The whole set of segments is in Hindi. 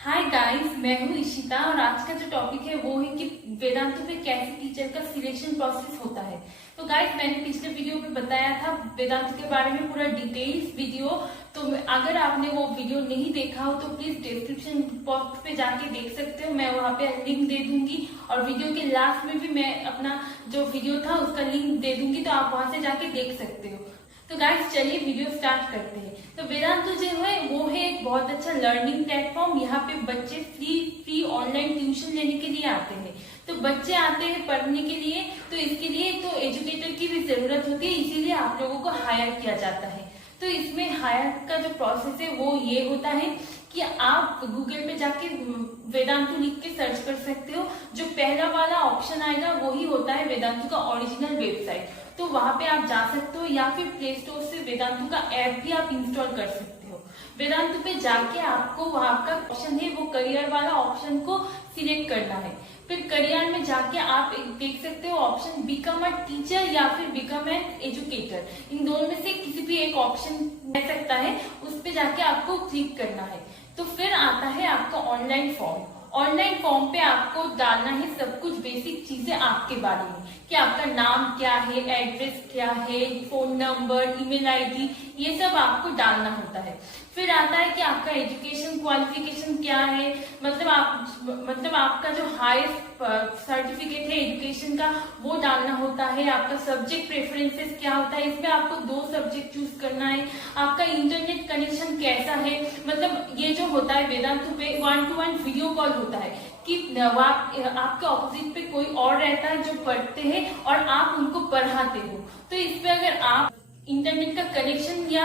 हाय गाइस, मैं हूँ इशिता और आज का जो टॉपिक है वो है कि वेदांतु में कैसे टीचर का सिलेक्शन प्रोसेस होता है। तो गाइस, मैंने पिछले वीडियो में बताया था वेदांतु के बारे में पूरा डिटेल्स वीडियो। तो अगर आपने वो वीडियो नहीं देखा हो तो प्लीज डिस्क्रिप्शन बॉक्स पे जाके देख सकते हो, मैं वहाँ पे लिंक दे दूंगी और वीडियो के लास्ट में भी मैं अपना जो वीडियो था उसका लिंक दे दूंगी, तो आप वहां से जाके देख सकते हो। तो गाइस चलिए वीडियो स्टार्ट करते हैं। तो वेदांतु जो है वो है एक बहुत अच्छा लर्निंग प्लेटफॉर्म। यहाँ पे बच्चे फ्री ऑनलाइन ट्यूशन लेने के लिए आते हैं। तो बच्चे आते हैं पढ़ने के लिए, तो इसके लिए तो एजुकेटर की भी जरूरत होती है, इसीलिए आप लोगों को हायर किया जाता है। तो इसमें हायर का जो प्रोसेस है वो ये होता है कि आप गूगल पे जाके वेदांतु लिख के सर्च कर सकते हो। जो पहला वाला ऑप्शन आएगा वही होता है वेदांतु का ओरिजिनल वेबसाइट। तो वहां पे आप जा सकते हो या फिर प्ले स्टोर से वेदांतु का ऐप भी आप इंस्टॉल कर सकते हो। वेदांतु पे जाके आपको वहां का ऑप्शन है वो करियर वाला ऑप्शन को सिलेक्ट करना है। फिर करियर में जाके आप देख सकते हो ऑप्शन बिकम अ टीचर या फिर बिकम एन एजुकेटर। इन दोनों में से किसी भी एक ऑप्शन रह सकता है, उस पे जाके आपको क्लिक करना है। तो फिर आता है आपका ऑनलाइन फॉर्म। ऑनलाइन फॉर्म पे आपको डालना है सब कुछ बेसिक चीजें आपके बारे में, कि आपका नाम क्या है, एड्रेस क्या है, फोन नंबर, ईमेल आईडी, ये सब आपको डालना होता है। फिर आता है कि आपका एजुकेशन क्वालिफिकेशन क्या है, मतलब आपका जो हाईएस्ट सर्टिफिकेट है एजुकेशन का वो डालना होता है। आपका सब्जेक्ट प्रेफरेंसेस क्या होता है, इसमें आपको 2 सब्जेक्ट चूज करना है। आपका इंटरनेट कनेक्शन कैसा है, मतलब ये जो होता है वेदांतु पे 1-to-1 वीडियो कॉल होता है कि आपके ऑपोजिट पे कोई और रहता है जो पढ़ते हैं और आप उनको पढ़ाते हो। तो इस पे अगर आप इंटरनेट का कनेक्शन या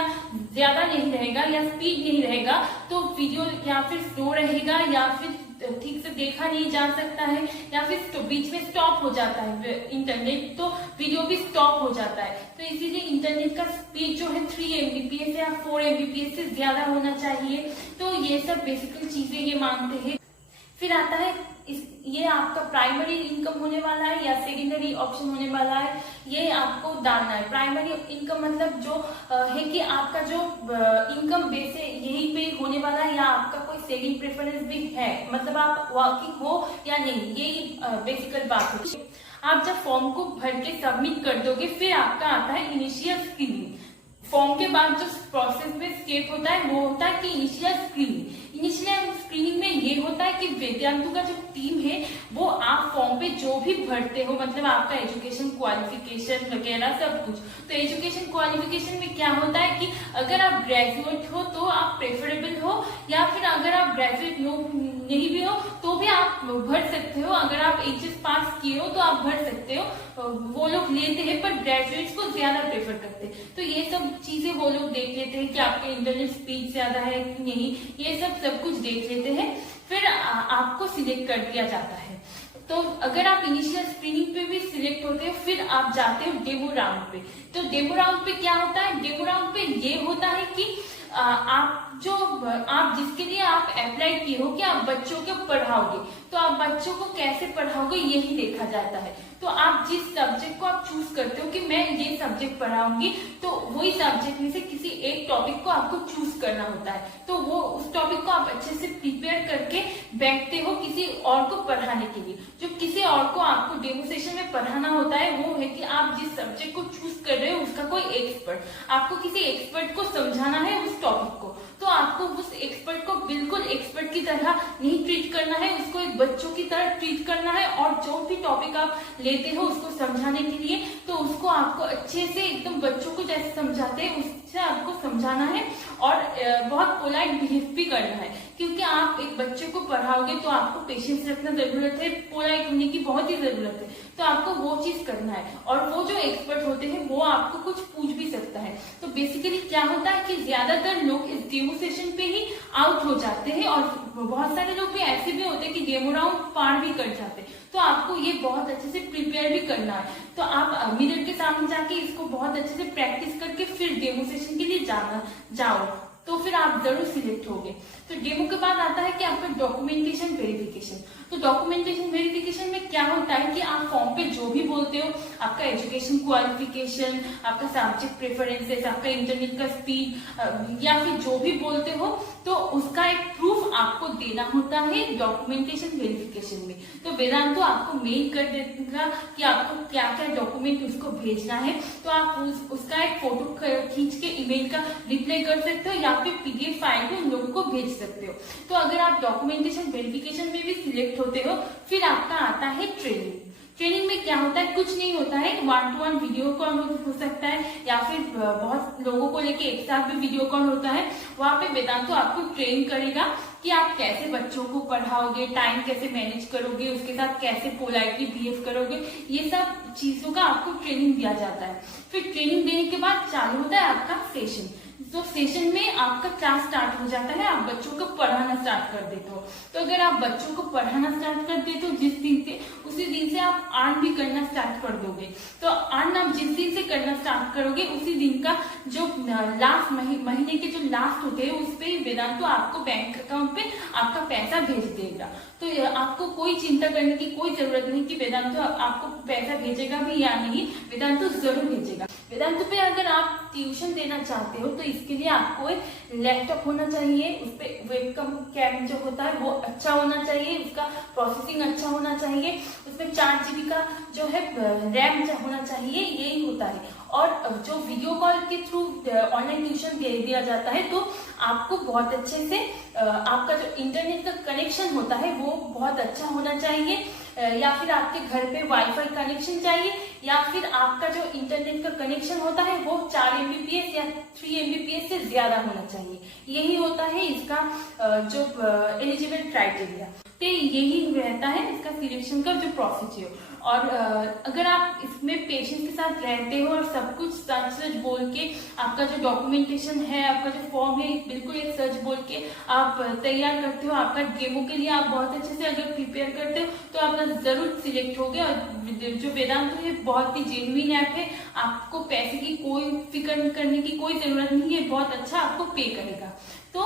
ज्यादा नहीं रहेगा या स्पीड नहीं रहेगा तो वीडियो या फिर स्लो रहेगा या फिर ठीक से देखा नहीं जा सकता है या फिर बीच में स्टॉप हो जाता है इंटरनेट, तो वीडियो भी स्टॉप हो जाता है। तो इसीलिए इंटरनेट का स्पीड जो है 3 Mbps या 4 Mbps से ज्यादा होना चाहिए। तो ये सब बेसिकल चीजें ये मांगते हैं। फिर आता है ये आपका प्राइमरी इनकम होने वाला है या सेकेंडरी ऑप्शन होने वाला है, ये आपको डालना है। प्राइमरी इनकम मतलब जो है कि आपका जो इनकम बेस है यही पे होने वाला है, या आपका कोई सेविंग प्रेफरेंस भी है, मतलब आप वर्किंग हो या नहीं, यही बेसिकल बात है। आप जब फॉर्म को भर के सबमिट कर दोगे फिर आपका आता है इनिशियल स्क्रीनिंग। फॉर्म के बाद जो प्रोसेस में स्टेप होता है वो होता है कि इनिशियल स्क्रीनिंग। इनिशियल स्क्रीनिंग में ये होता है कि वेदांतु का जो टीम है वो आप फॉर्म पे जो भी भरते हो, मतलब आपका एजुकेशन क्वालिफिकेशन वगैरह सब कुछ। तो एजुकेशन क्वालिफिकेशन में क्या होता है कि अगर आप ग्रेजुएट हो तो आप प्रेफरेबल हो, या फिर अगर आप ग्रेजुएट नहीं भी हो तो भी आप भर सकते हो। अगर आप HS पास किए हो तो आप भर सकते हो, वो लोग लेते हैं पर ग्रेजुएट्स को ज्यादा प्रेफर करते हैं। तो ये सब चीजें वो लोग देख लेते हैं कि आपके इंटरनेट स्पीड ज्यादा है कि नहीं, ये सब कुछ देख लेते हैं। फिर आपको सिलेक्ट कर दिया जाता है। तो अगर आप इनिशियल स्क्रीनिंग पे भी सिलेक्ट होते हो फिर आप जाते हो डेमो राउंड पे। तो डेमो राउंड पे क्या होता है, डेमो राउंड पे ये होता है कि आप जिसके लिए आप अप्लाई किए हो कि आप बच्चों को पढ़ाओगे, तो आप बच्चों को कैसे पढ़ाओगे यही देखा जाता है। तो आप जिस सब्जेक्ट को आप चूज करते हो कि मैं ये सब्जेक्ट पढ़ाऊंगी, तो वही सब्जेक्ट में से किसी एक टॉपिक को आपको चूज करना होता है। तो वो उस टॉपिक को आप अच्छे से प्रिपेयर करके बैठते हो किसी और को पढ़ाने के लिए। जो किसी और को आपको डेमो सेशन में पढ़ाना होता है वो है कि आप जिस सब्जेक्ट को चूज कर रहे हो उसका कोई एक्सपर्ट, आपको किसी एक्सपर्ट को समझाना है उस टॉपिक को। तो आपको उस एक्सपर्ट को बिल्कुल एक्सपर्ट की तरह नहीं ट्रीट करना है, उसको एक बच्चों की तरह ट्रीट करना है। और जो भी टॉपिक आप लेते हो उसको समझाने के लिए तो उसको आपको अच्छे से एकदम बच्चों को जैसे समझाते हैं उससे आपको समझाना है और बहुत पोलाइट बिहेव भी करना है, क्योंकि आप एक बच्चे को पढ़ाओगे तो आपको पेशेंस रखना जरूरत है, पोलाइट होने की बहुत ही जरूरत है। तो आपको वो चीज करना है और वो जो एक्सपर्ट होते हैं वो आपको कुछ पूछ भी सकता है। तो बेसिकली क्या होता है कि ज्यादातर लोग इस डेमो सेशन पे ही आउट हो जाते हैं और बहुत सारे लोग भी ऐसे भी होते हैं कि डेमो राउंड पार भी कर जाते हैं। तो आपको ये बहुत अच्छे से प्रिपेयर भी करना है। तो आप मिरर के सामने जाके इसको बहुत अच्छे से प्रैक्टिस करके फिर डेमो सेशन के लिए जाओ, तो फिर आप जरूर सिलेक्ट होगे। तो डेमो के बाद आता है कि आपका डॉक्यूमेंटेशन वेरिफिकेशन। तो डॉक्यूमेंटेशन वेरिफिकेशन में क्या होता है कि आप फॉर्म पे जो भी बोलते हो, आपका एजुकेशन क्वालिफिकेशन, आपका सब्जेक्ट प्रेफरेंसेस, आपका इंटरनेट का स्पीड या फिर जो भी बोलते हो, तो उसका एक प्रूफ आपको देना होता है डॉक्यूमेंटेशन वेरिफिकेशन में। तो वेदांतो आपको मेल कर देगा कि आपको क्या क्या डॉक्यूमेंट उसको भेजना है, तो आप उसका एक फोटो खींच के ईमेल का रिप्लाई कर सकते हो या फिर पीडीएफ फाइल को उन लोगों को भेज सकते हो। तो अगर आप डॉक्यूमेंटेशन वेरिफिकेशन में भी सिलेक्ट होते हो, फिर आपका आता है ट्रेनिंग। ट्रेनिंग में क्या होता है, कुछ नहीं होता है, 1-to-1 वीडियो कॉल हो सकता है या फिर बहुत लोगों को लेके एक साथ भी वीडियो कॉल होता है। वहां पे वेदांतो आपको ट्रेन करेगा कि आप कैसे बच्चों को पढ़ाओगे, टाइम कैसे मैनेज करोगे, उसके साथ कैसे पोलाइटली बिहेव करोगे, ये सब चीजों का आपको ट्रेनिंग दिया जाता है। फिर ट्रेनिंग देने के बाद चालू होता है आपका सेशन। तो सेशन में आपका क्लास स्टार्ट हो जाता है, आप बच्चों को पढ़ाना स्टार्ट कर देते हो। तो अगर आप बच्चों को पढ़ाना स्टार्ट कर देते हो जिस दिन से, उसी दिन से आप अर्न भी करना स्टार्ट कर दोगे। तो अर्न आप जिस दिन से करना स्टार्ट करोगे, उसी दिन का जो लास्ट महीने के जो लास्ट होते हैं उस पे वेदांतो आपको बैंक अकाउंट पे आपका पैसा भेज देगा। तो आपको कोई चिंता करने की कोई जरूरत नहीं कि वेदांतो आपको पैसा भेजेगा भी या नहीं, वेदांतो जरूर भेजेगा। वेदांतो पे अगर आप ट्यूशन देना चाहते हो तो इसके लिए आपको एक लैपटॉप होना चाहिए, उस पे वेबकम कैम जो होता है वो अच्छा होना चाहिए, उसका प्रोसेसिंग अच्छा होना चाहिए, उसमें 4 GB का जो है रैम होना चाहिए, यही होता है। और जो वीडियो कॉल के थ्रू ऑनलाइन ट्यूशन दे दिया जाता है तो आपको बहुत अच्छे से आपका जो इंटरनेट का कनेक्शन होता है वो बहुत अच्छा होना चाहिए, या फिर आपके घर पे वाईफाई कनेक्शन चाहिए, या फिर आपका जो इंटरनेट का कनेक्शन होता है वो 4 Mbps या 3 Mbps से ज्यादा होना चाहिए। यही होता है इसका जो एलिजिबल क्राइटेरिया। तो यही रहता है इसका सिलेक्शन का जो प्रोसीजर। और अगर आप इसमें पेशेंस के साथ रहते हो और सब कुछ सच सच बोल के आपका जो डॉक्यूमेंटेशन है, आपका जो फॉर्म है, बिल्कुल एक सच बोल के आप तैयार करते हो, आपका डेमो के लिए आप बहुत अच्छे से अगर प्रिपेयर करते हो तो आप जरूर सिलेक्ट होगे। और जो वेदांतो है बहुत ही जेन्युइन ऐप है, आपको पैसे की कोई फिक्र करने की कोई जरूरत नहीं है, बहुत अच्छा आपको पे करेगा। तो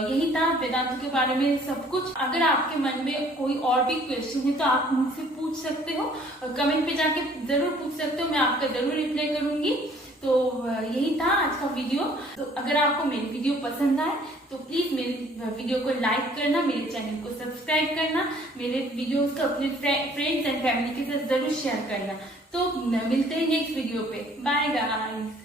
यही था वेदांतो के बारे में सब कुछ। अगर आपके मन में कोई और भी क्वेश्चन है तो आप मुझसे पूछ सकते हो, कमेंट पे जाके जरूर पूछ सकते हो, मैं आपका जरूर रिप्लाई करूंगी। तो यही था आज का वीडियो। तो अगर आपको मेरी वीडियो पसंद आए तो प्लीज मेरी वीडियो को लाइक करना, मेरे चैनल को सब्सक्राइब करना, मेरे वीडियोस को अपने फ्रेंड्स एंड फैमिली के साथ जरूर शेयर करना। तो मिलते हैं नेक्स्ट वीडियो पे। Bye guys.